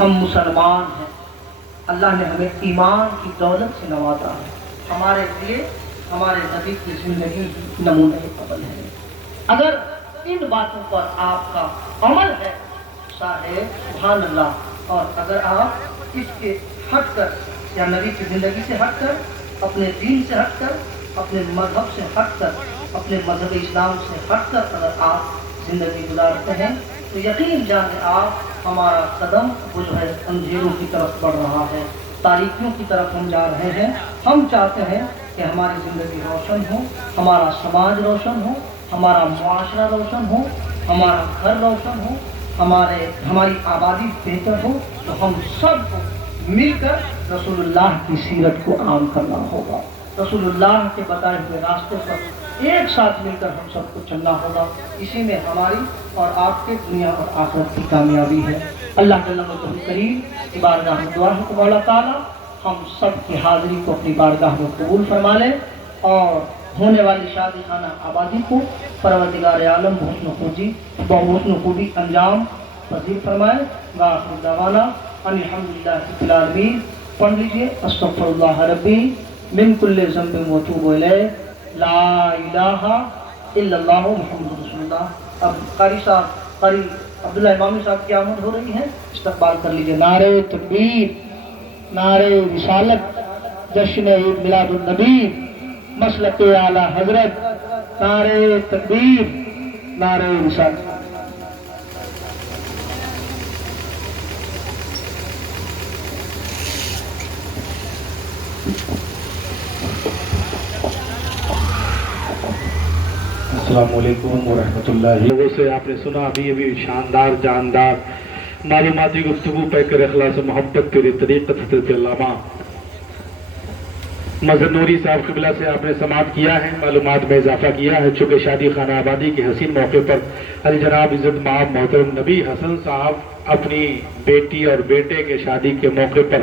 ہم مسلمان ہیں، اللہ نے ہمیں ایمان کی دولت سے نوازا ہے، ہمارے لیے ہمارے نبی کی زندگی نمونۂ عمل ہے۔ اگر ان باتوں پر آپ کا عمل ہے صاحب سبحان اللہ، اور اگر آپ اس کے ہٹ کر یا نبی کی زندگی سے ہٹ کر، اپنے دین سے ہٹ کر، اپنے مذہب سے ہٹ کر، اپنے مذہب اسلام سے ہٹ کر اگر آپ زندگی گزارتے ہیں تو یقین جانیں آپ ہمارا قدم وہ جو ہے اندھیروں کی طرف بڑھ رہا ہے، تاریکیوں کی طرف ہم جا رہے ہیں۔ ہم چاہتے ہیں کہ ہماری زندگی روشن ہو، ہمارا سماج روشن ہو، ہمارا معاشرہ روشن ہو، ہمارا گھر روشن ہو، ہماری آبادی بہتر ہو، تو ہم سب کو مل کر رسول اللہ کی سیرت کو عام کرنا ہوگا، رسول اللہ کے بتائے ہوئے راستے پر ایک ساتھ مل کر ہم سب کو چلنا ہوگا۔ اسی میں ہماری اور آپ کے دنیا اور آخرت کی کامیابی ہے۔ اللہ جل وعلا کریم کی بارگاہ میں دعا ہے کہ مولا تعالیٰ ہم سب کی حاضری کو اپنی بارگاہ میں قبول فرما لے، اور ہونے والی شادی خانہ آبادی کو پروردگار عالم بحسن خوبی انجام پذیر فرمائے۔ وآخر دعوانا ان الحمدللہ رب العالمین۔ پڑھ لیجیے استغفر اللہ ربی من کل ذنب واتوب الیہ، لا الہ الا اللہ محمد رسول اللہ۔ اب قاری صاحب، قاری عبداللہ امامی صاحب کی آمد ہو رہی ہے، استقبال کر لیجیے۔ نعرہ تکبیر، نعرہ رسالت، جشن عید میلاد النبی، مسلک اعلی حضرت، نعرہ تکبیر، نعرہ رسالت۔ السلام علیکم ورحمۃ اللہ۔ لوگوں سے آپ نے سنا ابھی شاندار جاندار معلوماتی گفتگو پہ کر اخلاص و محبت تیرے طریقت حضرت علامہ مظہر نوری صاحب قبلہ سے آپ نے سماعت کیا ہے، معلومات میں اضافہ کیا ہے۔ چونکہ شادی خانہ آبادی کے حسین موقع پر علی جناب عزت مآب محترم نبی حسن صاحب اپنی بیٹی اور بیٹے کے شادی کے موقع پر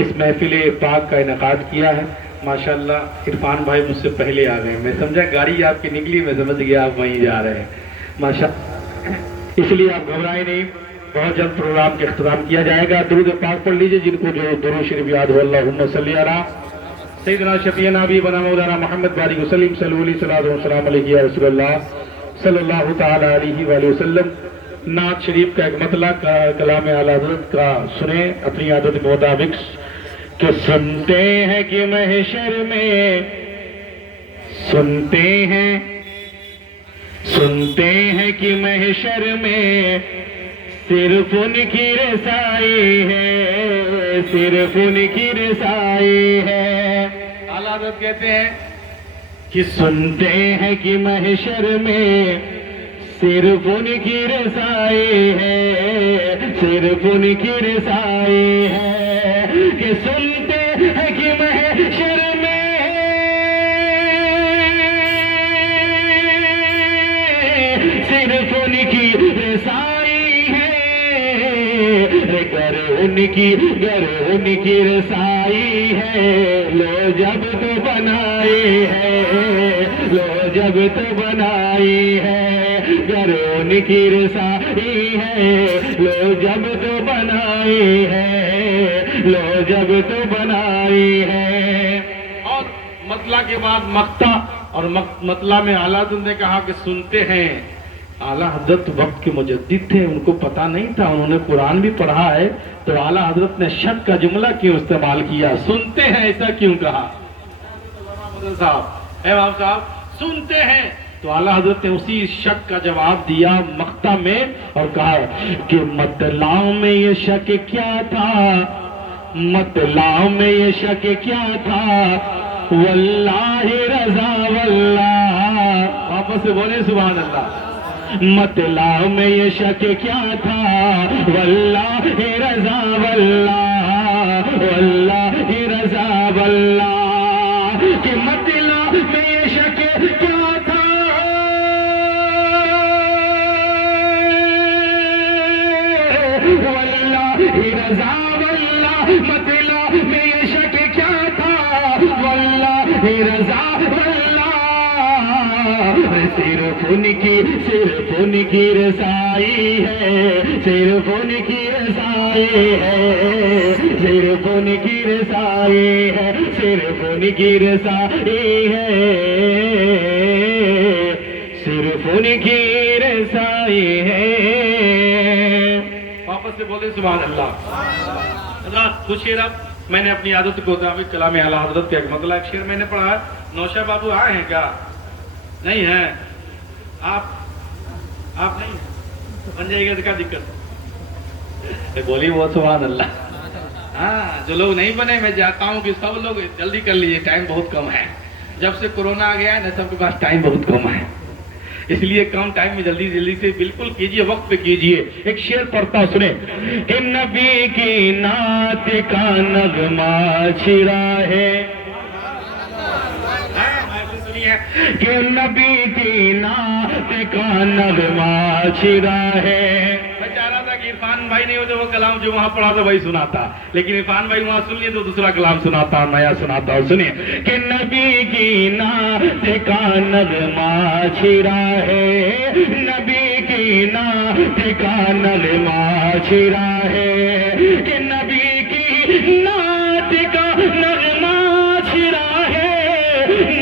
اس محفل پاک کا انعقاد کیا ہے۔ ماشاءاللہ عرفان بھائی مجھ سے پہلے آ گئے، میں سمجھا گاڑی آپ کی نکلی، میں سمجھ گیا آپ وہیں جا رہے ہیں ماشاءاللہ، اس لیے آپ گھبرائیں نہیں، بہت جلد پروگرام کا اختتام کیا جائے گا۔ درود پاک پڑھ لیجئے جن کو جو درود شریف یاد ہو۔ اللہم صلی علی سیدنا شفیعنا حبیبنا مولانا محمد بارک وسلم، صلی اللہ علیہ صلاۃ وسلام علیہ یا رسول اللہ صلی اللہ تعالی علیہ وآلہ وسلم۔ نعت شریف کا ایک مطلع کلام اعلیٰ حضرت کا سنیں اپنی عادت کے مطابق کہ سنتے ہیں کہ محشر میں، سنتے ہیں کہ محشر میں صرف ان کی رسائی ہے، صرف ان کی رسائی ہے۔ اعلیٰ حضرت کہتے ہیں کہ سنتے ہیں کہ محشر میں صرف ان کی رسائی ہے، صرف ان کی رسائی ہے، کہ سنتے ہیں کہ محشر میں صرف ان کی رسائی ہے، گر ان کی رسائی ہے، لو جب تو بنائی ہے، لو جب تو بنائی ہے، گر ان کی رسائی ہے، لو جب تو بنائی ہے، لو جب تو بنائی ہے۔ اور مطلع کے بعد مقطع، اور مطلع میں اعلیٰ حضرت نے کہا کہ سنتے ہیں۔ اعلیٰ حضرت وقت کے مجدد تھے، ان کو پتہ نہیں تھا، انہوں نے قرآن بھی پڑھا ہے، تو اعلیٰ حضرت نے شک کا جملہ کیوں استعمال کیا؟ سنتے ہیں ایسا کیوں کہا؟ امام صاحب سنتے ہیں، تو اعلیٰ حضرت نے اسی شک کا جواب دیا مقطع میں اور کہا کہ مطلع میں یہ شک کیا تھا، مطلع میں یہ شک کیا تھا، واللہ رضا واللہ، واپس سے بولے سبحان اللہ۔ مطلع میں یہ شک کیا تھا، واللہ رضا واللہ، واللہ رضا واللہ، کہ مطلع میں یہ شک کیا تھا، واللہ رضا واللہ، مطلع میں یہ شک کیا تھا، واللہ رضا واللہ، صرف ان کی صرف ان کی رسائی ہے، صرف ان کی رسائی ہے، صرف ان کی رسائی ہے، صرف ان کی رسائی ہے، صرف ان کی رسائی ہے۔ واپس سے بولے سبحان اللہ۔ حضرات کچھ شعر اب میں نے اپنی عادت کو مطابق کلام اعلیٰ حضرت کے مطلب ایک شعر میں نے پڑھا ہے۔ نوشا بابو آئے ہیں کیا؟ نہیں ہیں؟ آپ نہیں بن جائے گا تو کیا دقت؟ بولی وہ سبحان اللہ۔ ہاں جو لوگ نہیں بنے میں چاہتا ہوں کہ سب لوگ جلدی کر لیجیے، ٹائم بہت کم ہے۔ جب سے کورونا آ گیا ہے نا سب کے پاس ٹائم بہت کم ہے، اس لیے کم ٹائم میں جلدی جلدی سے بالکل کیجئے، وقت پہ کیجئے۔ ایک شعر پڑھتا سنیں کہ نبی کی نعت کا نغمہ چھڑا ہے، کہ نبی کی نعت کا نغمہ چھڑا ہے۔ میں چاہ رہا تھا کہ عرفان بھائی نہیں ہوتے وہ کلام جو وہاں پڑھا تھا وہی سناتا، لیکن عرفان بھائی وہاں سن لیے تو دوسرا کلام سناتا، نیا سناتا۔ اور سنیے کہ نبی کی نعت کا نغمہ چھڑا ہے، نبی کی نعت کا نغمہ چھڑا ہے، کہ نبی کی نعت کا نغمہ چھڑا ہے،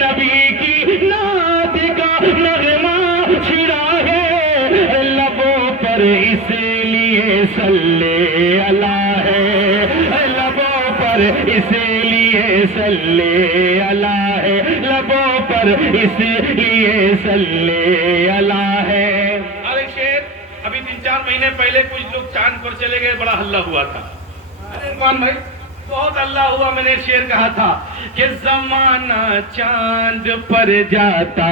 نبی کی نعت کا نغمہ چھڑا ہے، لبوں پر اس لیے صلی اللہ ہے، لبوں پر اس لیے صلی اللہ ہے، لبوں پر اس لیے صلی اللہ ہے۔ اور ایک شعر ابھی 3-4 مہینے پہلے کچھ لوگ چاند پر چلے گئے، بڑا ہلہ ہوا تھا۔ ارے عرفان بھائی بہت اللہ ہوا، میں نے شعر کہا تھا کہ زمانہ چاند پر جاتا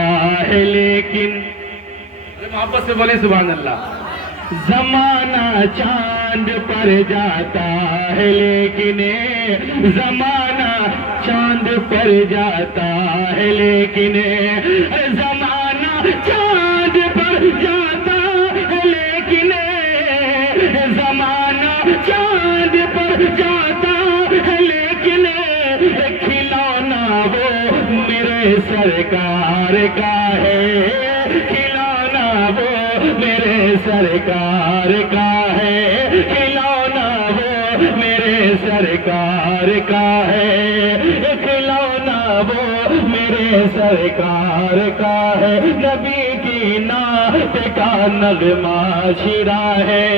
ہے لیکن، محبت سے بولے سبحان اللہ، زمانہ چاند پر جاتا ہے لیکن، زمانہ چاند پر جاتا ہے لیکن، زمانہ چاند پر جاتا ہے لیکن، زمانہ چاند پر جاتا ہے لیکن، کھلونا وہ میرے سرکار کا ہے، کھلونا وہ میرے سرکار کا ہے، کھلونا وہ میرے سرکار کا ہے، کھلونا وہ میرے سرکار کا ہے، نبی کی نعت کا نغمہ چھڑا ہے۔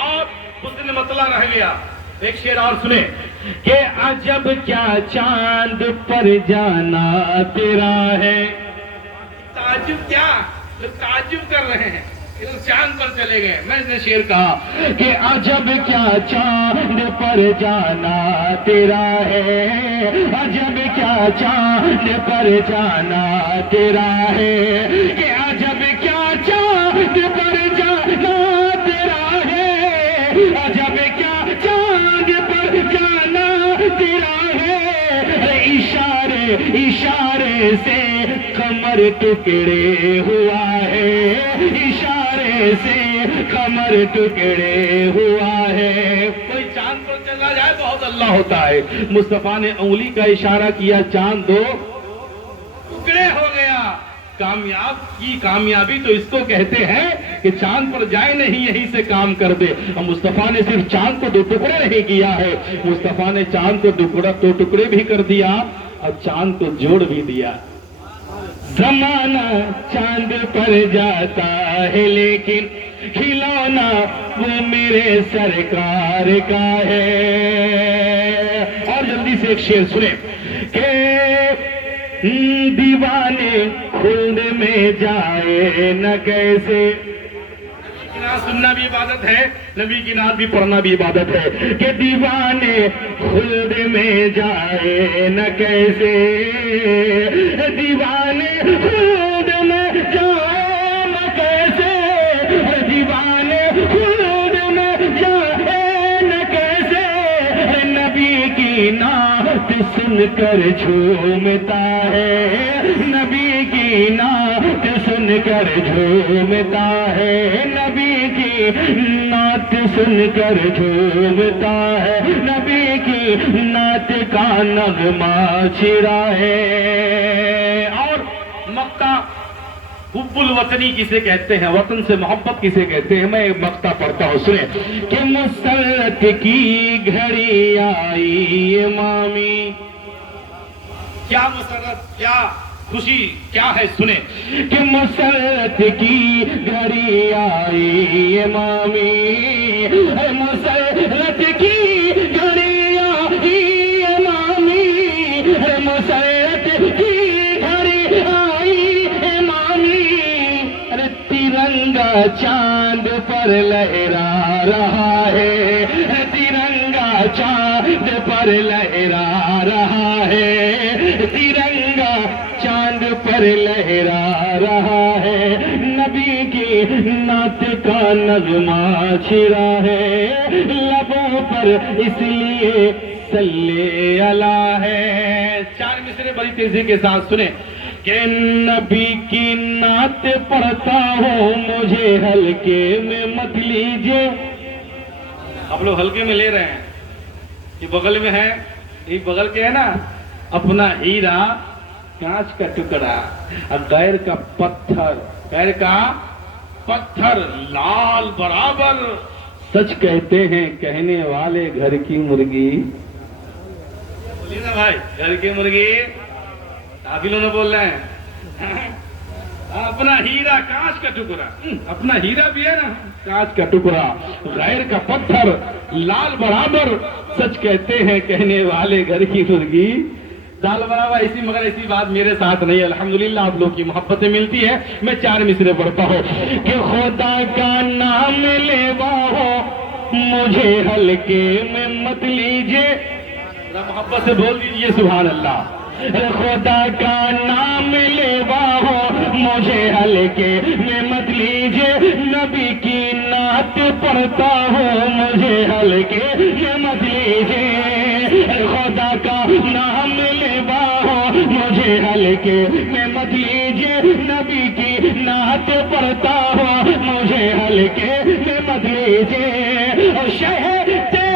اور اس نے مسئلہ رہ گیا، ایک شعر اور سنیں کہ عجب کیا چاند پر جانا تیرا ہے، تعجب کیا، لوگ تعجب کر رہے ہیں چاند پر چلے گئے۔ میں نے شعر کہا کہ عجب کیا چاند پر جانا تیرا ہے، عجب کیا چاند پر جانا تیرا ہے، کہ عجب کیا چاند پر جانا تیرا ہے، عجب کیا چاند پر جانا تیرا ہے، اشارے اشارے سے کمر ٹکڑے ہوا ہے، اشارے سے کمر ٹکڑے ہوا ہے۔ کوئی چاند پر چلا جائے بہت اللہ ہوتا ہے، مصطفیٰ نے انگلی کا اشارہ کیا، چاند 2 ٹکڑے ہو گیا۔ کامیاب کی کامیابی تو اس کو کہتے ہیں کہ چاند پر جائے نہیں یہیں سے کام کر دے۔ اور مصطفیٰ نے صرف چاند کو 2 ٹکڑے نہیں کیا ہے، مصطفیٰ نے چاند کو 2 ٹکڑے بھی کر دیا اور چاند کو جوڑ بھی دیا۔ زمانہ چاند پر جاتا ہے لیکن، کھلونا وہ میرے سرکار کا ہے۔ اور جلدی سے ایک شعر سنیں کہ دیوانے خلد میں جائے نہ کیسے، سننا بھی عبادت ہے، نبی کی نعت بھی پڑھنا بھی عبادت ہے، کہ دیوانے خلد میں جائے نہ کیسے، دیوانے خلد میں جائے نہ کیسے، دیوانے خلد میں جائے نہ کیسے، نبی کی نعت سن کر جھومتا ہے، نبی کی نعت سن کر جھومتا ہے، نبی کی نعت سن کر جھومتا ہے، نبی کی نعت کا نغمہ چھڑا ہے۔ اور مکہ حب الوطنی کسے کہتے ہیں، وطن سے محبت کسے کہتے ہیں؟ میں ایک مقطع پڑھتا ہوں، سنیں کہ مسرت کی گھڑی آئی امامی، کیا مسرت، کیا خوشی، کیا ہے، سنیں کہ مسرت کی گھڑی آئی امامی، مسرت کی گھڑی آئی امامی، مسرت کی گھڑی آئی امامی، ارے ترنگا چاند پر لہرا رہا ہے، ترنگا چاند پر لہرا رہا ہے، ترنگا چاند پر لہرا رہا ہے، نبی کی نعت کا نغمہ چھڑا ہے، لبوں پر اس لیے صلی اللہ ہے۔ چار مصرے بڑی تیزی کے ساتھ سنیں کہ نبی کی نعت پڑھتا ہوں مجھے ہلکے میں مت لیجیے۔ آپ لوگ ہلکے میں لے رہے ہیں، یہ بغل میں ہے، یہ بغل کے ہے نا، اپنا ہیرا کانچ کا ٹکڑا اور غیر کا پتھر، غیر کا پتھر لال برابر، سچ کہتے ہیں کہنے والے گھر کی مرغی، بولیے نا بھائی، گھر کی مرغی آپ ہی لوگ بول رہے ہیں، اپنا ہیرا کانچ کا ٹکڑا، اپنا ہیرا بھی ہے نا کانچ کا ٹکڑا، غیر کا پتھر لال برابر، سچ کہتے ہیں کہنے والے گھر کی مرغی، دال برابر ایسی، مگر ایسی بات میرے ساتھ نہیں ہے، الحمدللہ آپ لوگ کی محبتیں ملتی ہے۔ میں چار مصرے پڑھتا ہوں کہ خدا کا نام لیوا ہو مجھے ہلکے میں مت لیجیے، محبت سے بول دیجیے سبحان اللہ، خدا کا نام لیوا ہو مجھے ہلکے میں مت لیجیے، نبی کی نعت پڑھتا ہوں مجھے ہلکے میں مت لیجیے، خدا کا نام لیوا ہو مجھے ہلکے میں مت لیجیے، نبی کی نعت پڑھتا ہوں مجھے ہلکے میں مت لیجیے، اور شہر تیرے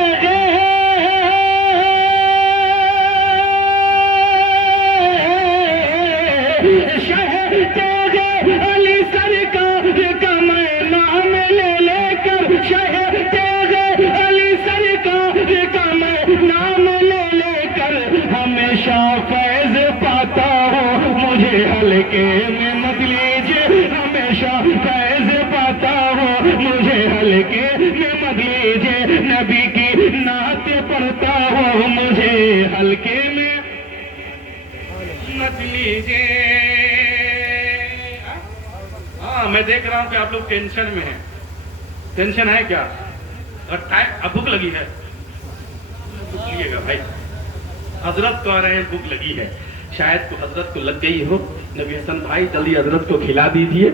شہر تیرے علی سرکار کا میں نام لے لے کر، شہر تیرے علی سرکار کا میں نام لے لے کر ہمیشہ فیض پاتا ہوں مجھے ہلکے میں مت لیجیے، ہمیشہ فیض پاتا ہوں مجھے ہلکے میں مت لیجیے، نبی کی نعت پڑھتا ہوں مجھے ہلکے میں مت لیجیے۔ ہاں میں دیکھ رہا ہوں کہ آپ لوگ ٹینشن میں ہیں، ٹینشن ہے کیا؟ اب بھوک لگی ہے، بھوک لیے گا بھائی، حضرت کو آ رہے ہیں، بھوک لگی ہے، شاید کو حضرت کو لگ گئی ہو، نبی حسن بھائی جلدی حضرت کو کھلا دیجیے۔